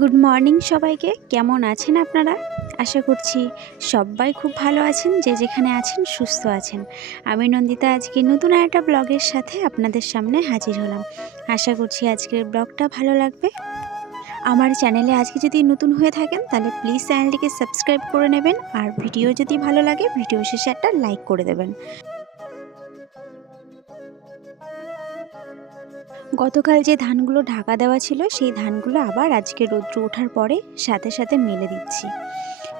Good morning সবাইকে। কেমন আছেন আপনারা? আশা করছি সবাই খুব ভালো আছেন, যে যেখানে আছেন সুস্থ আছেন। আমি নন্দিতা, আজকে নতুন একটা ব্লগের সাথে আপনাদের সামনে হাজির হলাম। আশা করছি আজকের ব্লগটা ভালো লাগবে। আমার চ্যানেলে আজকে যদি নতুন হয়ে থাকেন, তাহলে প্লিজ চ্যানেলটিকে সাবস্ক্রাইব করে নেবেন। আর ভিডিও যদি ভালো লাগে, ভিডিও শেষে একটা লাইক করে দেবেন। গতকাল যে ধানগুলো ঢাকা দেওয়া ছিল, সেই ধানগুলো আবার আজকে রৌদ্র ওঠার পরে সাথে সাথে মেলে দিচ্ছি।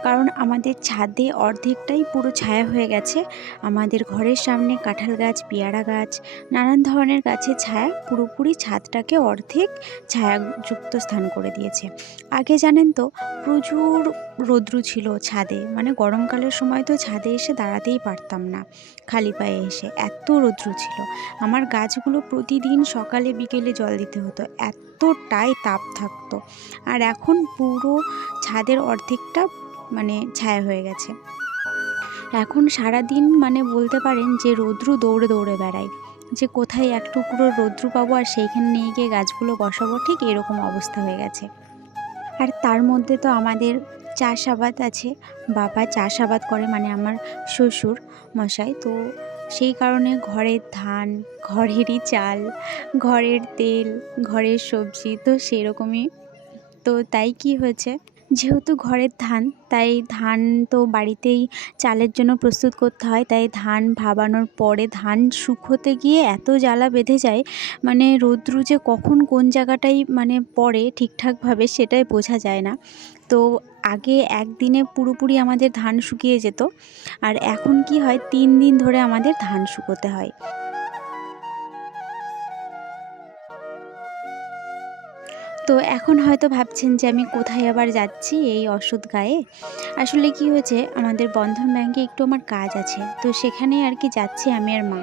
কারণ আমাদের ছাদে অর্ধেকটাই পুরো ছায়া হয়ে গেছে। আমাদের ঘরের সামনে কাঁঠাল গাছ, পেয়ারা গাছ, নানান ধরনের গাছের ছায়া পুরোপুরি ছাদটাকে অর্ধেক ছায়াযুক্ত স্থান করে দিয়েছে। আগে জানেন তো, প্রচুর রৌদ্রু ছিল ছাদে মানে গরমকালের সময় তো ছাদে এসে দাঁড়াতেই পারতাম না, খালি পায়ে এসে। এত রৌদ্রু ছিল। আমার গাছগুলো প্রতিদিন সকালে, বিকেলে জল দিতে হতো। এতটাই তাপ থাকতো। আর এখন পুরো ছাদের অর্ধেকটা মানে ছায়া হয়ে গেছে। এখন সারা দিন মানে বলতে পারেন যে রৌদ্রু দৌড়ে দৌড়ে বেড়ায় যে কোথায় এক টুকরো রৌদ্রু পাবো আর সেইখানে নিয়ে গিয়ে গাছগুলো বসাবো, ঠিক এরকম অবস্থা হয়ে গেছে। আর তার মধ্যে তো আমাদের চাষাবাদ আছে। বাবা চাষাবাদ করে মানে আমার শ্বশুর মশাই। তো সেই কারণে ঘরের ধান, ঘরেরই চাল, ঘরের তেল, ঘরের সবজি তো সেরকমই। তো তাই কি হয়েছে? যেহেতু ঘরের ধান, তাই ধান তো বাড়িতেই চালের জন্য প্রস্তুত করতে হয়। তাই ধান ভাবানোর পরে ধান শুকোতে গিয়ে এত জ্বালা বেঁধে যায় মানে রৌদ্রু যে কখন কোন জায়গাটায় মানে পড়ে ঠিকঠাকভাবে সেটাই বোঝা যায় না। তো আগে একদিনে পুরোপুরি আমাদের ধান শুকিয়ে যেত, আর এখন কি হয়, তিন দিন ধরে আমাদের ধান শুকোতে হয়। তো এখন হয়তো ভাবছেন যে আমি কোথায় আবার যাচ্ছি এই অসুদ গায়ে? আসলে কি হয়েছে, আমাদের বন্ধন ব্যাংকে একটু আমার কাজ আছে, তো সেখানে আর কি যাচ্ছি আমি আর মা।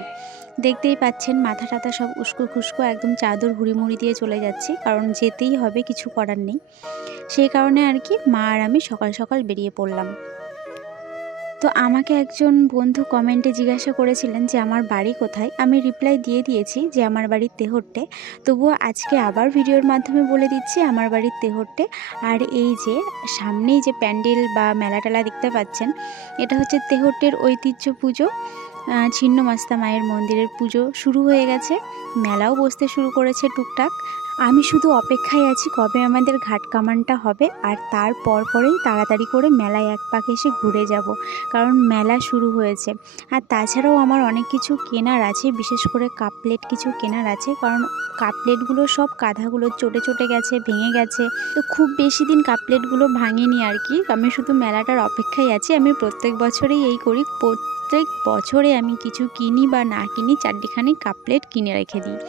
দেখতেই পাচ্ছেন মাথা টাথা সব উস্কো খুস্কো একদম চাদর হুড়িমুড়ি দিয়ে চলে যাচ্ছি, কারণ যেতেই হবে, কিছু করার নেই। সেই কারণে আর কি মা আর আমি সকাল সকাল বেরিয়ে পড়লাম। তো আমাকে একজন বন্ধু কমেন্টে জিজ্ঞাসা করেছিলেন যে, আমার বাড়ি কোথায়? আমি রিপ্লাই দিয়ে দিয়েছি যে, আমার বাড়ির তেহট্টে। তবুও আজকে আবার ভিডিওর মাধ্যমে বলে দিচ্ছি, আমার বাড়ির তেহট্টে। আর এই যে, সামনেই যে প্যান্ডেল বা মেলা টেলা দেখতে পাচ্ছেন, এটা হচ্ছে তেহট্টের ঐতিহ্য পুজো। ছিন্নমাস্তা মায়ের মন্দিরের পুজো শুরু হয়ে গেছে। মেলাও বসতে শুরু করেছে টুকটাক। আমি শুধু অপেক্ষায় আছি কবে আমাদের ঘাট কামানটা হবে আর তারপর পরেই তাড়াতাড়ি করে মেলায় এক পাকে এসে ঘুরে যাব, কারণ মেলা শুরু হয়েছে। আর তাছাড়াও আমার অনেক কিছু কেনার আছে, বিশেষ করে কাপ প্লেট কিছু কেনার আছে, কারণ কাপ প্লেটগুলো সব কাঁধাগুলো চটে চটে গেছে, ভেঙে গেছে। তো খুব বেশি দিন কাপ প্লেটগুলো ভাঙেনি আর কি। আমি শুধু মেলাটার অপেক্ষায় আছি, আমি প্রত্যেক বছরেই এই করি। প্রত্যেক বছরে আমি কিছু কিনি বা না কিনি চারটিখানি কাপ প্লেট কিনে রেখে দিই।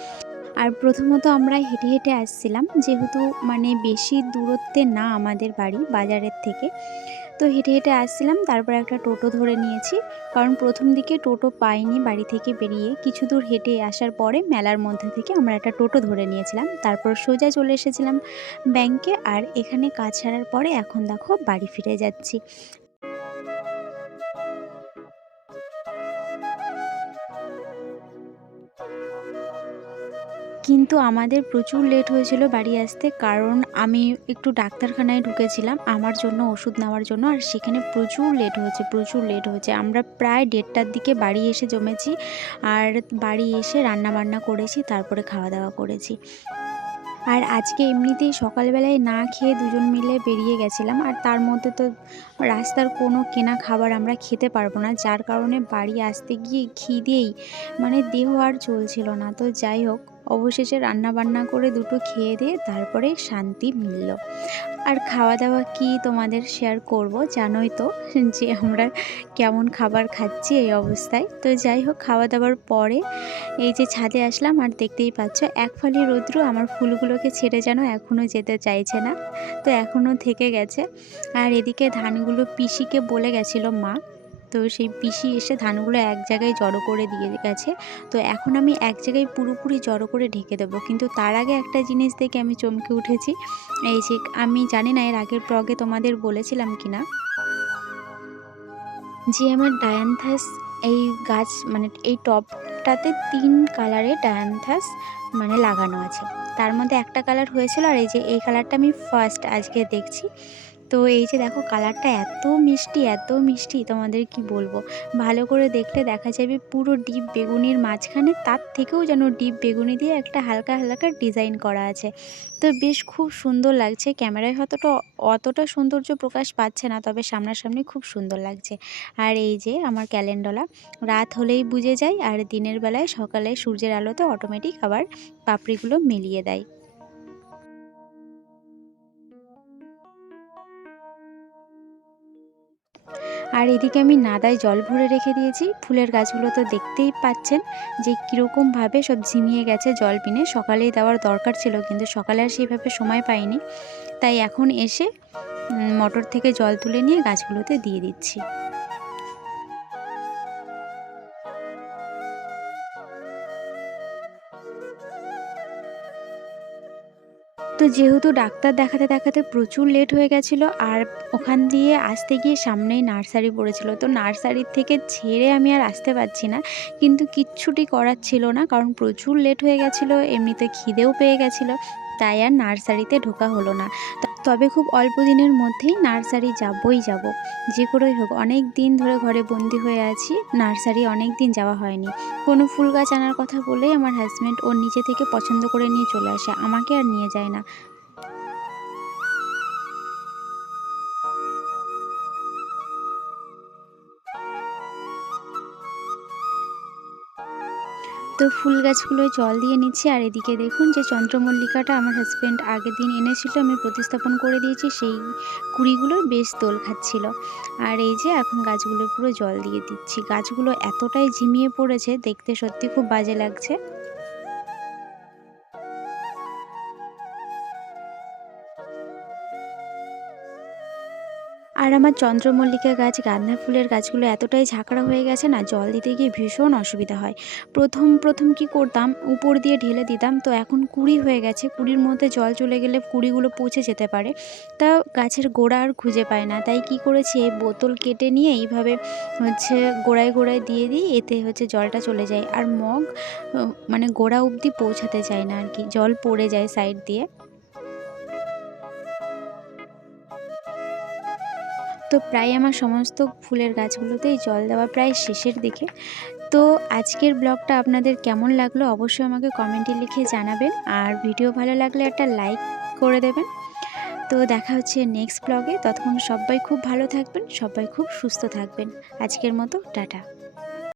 আর প্রথমত আমরা হেঁটে হেঁটে আসছিলাম, যেহেতু মানে বেশি দূরত্বে না আমাদের বাড়ি বাজারের থেকে। তো হেঁটে হেঁটে আসছিলাম, তারপর একটা টোটো ধরে নিয়েছি। কারণ প্রথম দিকে টোটো পাইনি বাড়ি থেকে বেরিয়ে। কিছু দূর হেঁটে আসার পরে মেলার মধ্যে থেকে আমরা একটা টোটো ধরে নিয়েছিলাম। তারপর সোজা চলে এসেছিলাম ব্যাংকে আর এখানে কাজ ছাড়ার পরে এখন দেখো বাড়ি ফিরে যাচ্ছি। কিন্তু আমাদের প্রচুর লেট হয়েছিল বাড়ি আসতে, কারণ আমি একটু ডাক্তারখানায় ঢুকেছিলাম আমার জন্য ওষুধ নেওয়ার জন্য, আর সেখানে প্রচুর লেট হয়েছে, প্রচুর লেট হয়েছে। আমরা প্রায় দেড়টার দিকে বাড়ি এসে জমেছি, আর বাড়ি এসে রান্না বান্না করেছি, তারপরে খাওয়া দাওয়া করেছি। আর আজকে এমনিতেই সকালবেলায় না খেয়ে দুজন মিলে বেরিয়ে গেছিলাম, আর তার মধ্যে তো রাস্তার কোনো কেনা খাবার আমরা খেতে পারব না, যার কারণে বাড়ি আসতে গিয়ে খিদেই মানে দেহ আর চলছিল না। তো যাই হোক অবশেষে রান্না বান্না করে দুটো খেয়ে দিয়ে তারপরে শান্তি মিলল। আর খাওয়া দাওয়া কি তোমাদের শেয়ার করব জানোই তো, যে আমরা কেমন খাবার খাচ্ছি এই অবস্থায়। তো যাই হোক খাওয়া দাওয়ার পরে এই যে ছাদে আসলাম আর দেখতেই পাচ্ছ এক ফালি রৌদ্র আমার ফুলগুলোকে ছেড়ে যেন এখনও যেতে চাইছে না। তো এখনও থেকে গেছে। আর এদিকে ধানগুলো পিসিকে বলে গেছিল মা তো সেই পিসি এসে ধানগুলো এক জায়গায় জড়ো করে দিয়ে গেছে। তো এখন আমি এক জায়গায় পুরোপুরি জড়ো করে ঢেকে দেবো। কিন্তু তার আগে একটা জিনিস দেখে আমি চমকে উঠেছি। এই যে, আমি জানি না এর আগের প্রগে তোমাদের বলেছিলাম কি না? যে আমার ডায়ান্থাস এই গাছ মানে এই টবটাতে তিন কালারের ডায়ান্থাস মানে লাগানো আছে। তার মধ্যে একটা কালার হয়েছিল আর এই যে, এই কালারটা আমি ফার্স্ট আজকে দেখছি। তো এই যে দেখো কালারটা এত মিষ্টি এত মিষ্টি, তোমাদের কি বলব? ভালো করে দেখলে দেখা যাবে পুরো ডিপ বেগুনির মাঝখানে তার থেকেও যেন ডিপ বেগুনি দিয়ে একটা হালকা হালকা ডিজাইন করা আছে। তো বেশ খুব সুন্দর লাগছে। ক্যামেরায় হয়তোটা অতটা সৌন্দর্য প্রকাশ পাচ্ছে না, তবে সামনাসামনি খুব সুন্দর লাগছে। আর এই যে আমার ক্যালেন্ডলা, রাত হলেই বুঝে যায় আর দিনের বেলায় সকালে সূর্যের আলোতে অটোমেটিক আবার পাপড়িগুলো মিলিয়ে দেয়। আর এদিকে আমি নাদায় জল ভরে রেখে দিয়েছি। ফুলের গাছগুলো তো দেখতেই পাচ্ছেন যে কীরকমভাবে সব ঝিমিয়ে গেছে জল পিনে সকালেই দেওয়ার দরকার ছিল, কিন্তু সকালে আর সেইভাবে সময় পাইনি। তাই এখন এসে মোটর থেকে জল তুলে নিয়ে গাছগুলোতে দিয়ে দিচ্ছি। তো যেহেতু ডাক্তার দেখাতে দেখাতে প্রচুর লেট হয়ে গেছিল, আর ওখান দিয়ে আসতে গিয়ে সামনেই নার্সারি পড়েছিল। তো নার্সারির থেকে ছেড়ে আমি আর আসতে পারছি না। কিন্তু কিচ্ছুটি করার ছিল না, কারণ প্রচুর লেট হয়ে গেছিল, এমনিতে খিদেও পেয়ে গেছিল। তাই আর নার্সারিতে ঢোকা হলো না। তবে খুব অল্প দিনের মধ্যেই নার্সারি যাবই যাব। যে করেই হোক, অনেক দিন ধরে ঘরে বন্দি হয়ে আছি, নার্সারি অনেক দিন যাওয়া হয়নি। কোনো ফুল গাছ আনার কথা বলেই আমার হাজব্যান্ড ওর নিজে থেকে পছন্দ করে নিয়ে চলে আসে, আমাকে আর নিয়ে যায় না। তো ফুল গাছগুলোয় জল দিয়ে নিচ্ছি। আর এদিকে দেখুন যে চন্দ্রমল্লিকাটা আমার হাজব্যান্ড আগের দিন এনেছিল, আমি প্রতিস্থাপন করে দিয়েছি, সেই কুড়িগুলো বেশ দোল খাচ্ছিল। আর এই যে এখন গাছগুলো পুরো জল দিয়ে দিচ্ছি। গাছগুলো এতটাই ঝিমিয়ে পড়েছে, দেখতে সত্যি খুব বাজে লাগছে। আর আমার চন্দ্রমল্লিকা গাছ, গাঁদা ফুলের গাছগুলো এতটাই ঝাঁকড়া হয়ে গেছে না, জল দিতে গিয়ে ভীষণ অসুবিধা হয়। প্রথম প্রথম কি করতাম? উপর দিয়ে ঢেলে দিতাম। তো এখন কুড়ি হয়ে গেছে। কুড়ির মধ্যে জল চলে গেলে কুড়িগুলো পচে যেতে পারে। তা গাছের গোড়া আর খুঁজে পায় না। তাই কি করেছি? বোতল কেটে নিয়ে এইভাবে হচ্ছে গোড়ায় গোড়ায় দিয়ে দিই, এতে হচ্ছে জলটা চলে যায়। আর মগ মানে গোড়া অবধি পৌঁছাতে চায় না আর কি। জল পড়ে যায় সাইড দিয়ে। তো প্রায় আমার সমস্ত ফুলের গাছগুলোতেই জল দেওয়া প্রায় শেষের দিকে। তো আজকের ব্লগটা আপনাদের কেমন লাগল অবশ্যই আমাকে কমেন্টে লিখে জানাবেন। আর ভিডিও ভালো লাগলে একটা লাইক করে দেবেন। তো দেখা হচ্ছে নেক্সট ব্লগে। ততক্ষণ সবাই খুব ভালো থাকবেন, সবাই খুব সুস্থ থাকবেন। আজকের মতো, টাটা।